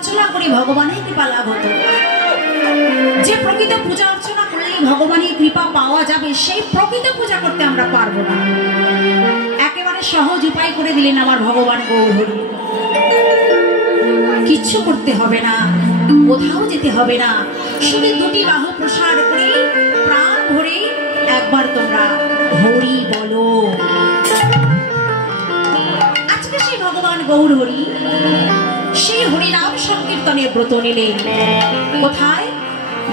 অর্চনা করে ভগবানের কৃপা লাভ হতো। যে প্রকৃত পূজা অর্চনা করলেই ভগবানের কৃপা পাওয়া যাবে, সেই প্রকৃত পূজা করতে আমরা পারবো না। একেবারে সহজ উপায় করে দিলেন আমার ভগবান গৌরহরি। কিচ্ছু করতে হবে না, কোথাও যেতে হবে না, শুধু দুটি বাহু প্রসার করে প্রাণ ভরে একবার তোমরা হরি বলো। আজকে সেই ভগবান গৌরহরি সেই হরিনাম সংকীর্তনের ব্রত নিলেন। কোথায়?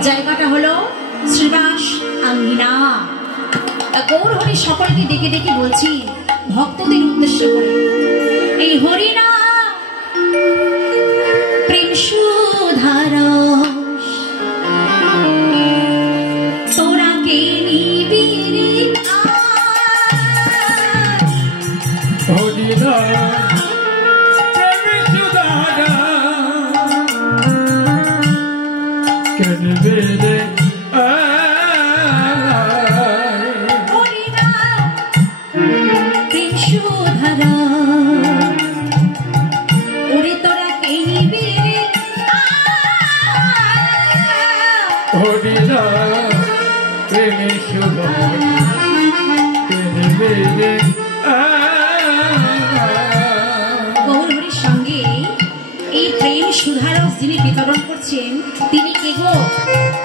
জায়গাটা হলো শ্রীবাস আঙ্গিনা। গৌরহরি সকলকে ডেকে ডেকে বলছি ভক্তদের উদ্দেশ্য করে, এই হরিনাম প্রেম সুধারা তোরা কে নিবি রে হরিনাম প্রেম সুধারা কে নিবি রে গৌরহরির সঙ্গে এই প্রেম সুধারস যিনি বিতরণ করছেন তিনি কে গো?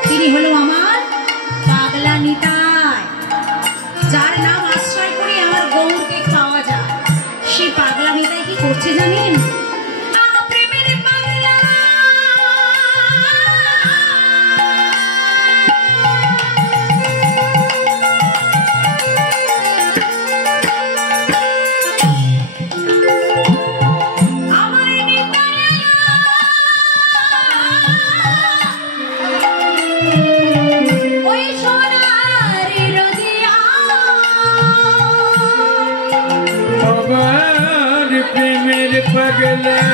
তিনি হলো আমার পাগলা নিতাই। যার নাম আশ্রয় করে আমার গৌরকে পাওয়া যায়, সেই পাগলা নিতাই কি করছে জানেন? प्रेमेर पगला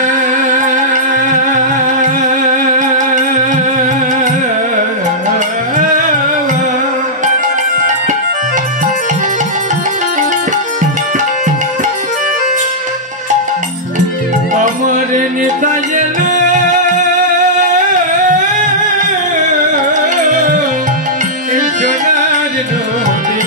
अमर नेता जलो सोनार नोनी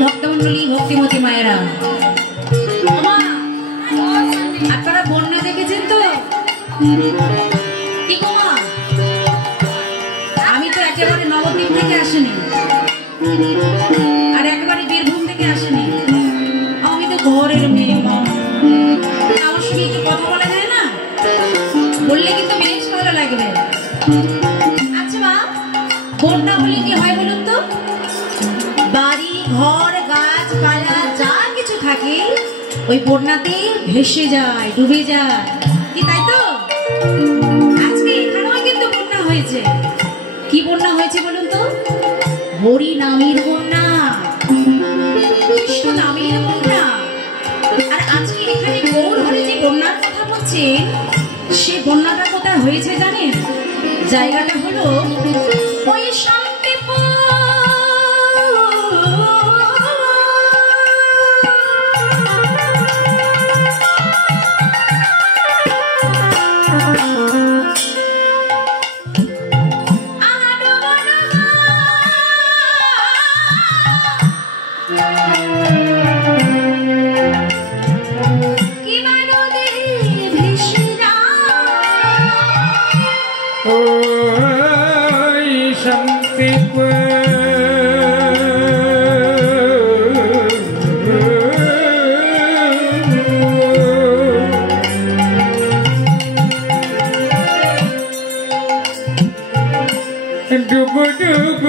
ভক্তমন্ডলী ভক্তিমতী মায়েরা, আপনারা বন্যা দেখেছেন তো? কি গো মা, আমি তো একেবারে নবদ্বীপ থেকে আসিনি আর একেবারে বীরভূম থেকে আসিনি, আমি তো ঘরের মেয়ে। আমার সঙ্গে একটু কথা বলা যায় না? বললে কিন্তু বেশ ভালো লাগবে। আচ্ছা মা, বন্যা হলে কি হয় বলুন তো? বাড়ি ঘর গাছপালা যা কিছু থাকে ওই বন্যাতে ভেসে যায়, ডুবে যায়, কি তাই তো? আজকে এখানেও কিন্তু বন্যা হয়েছে। কি বন্যা হয়েছে বলুন তো? হরি নামের বন্যা, কৃষ্ণ নামের বন্যা। আর আজকে এখানে গৌরহরি যে বন্যার কথা বলছেন, সে বন্যাটা কোথায় হয়েছে জানেন? জায়গাটা হলো ওই শান্তিপুর। डूब डूब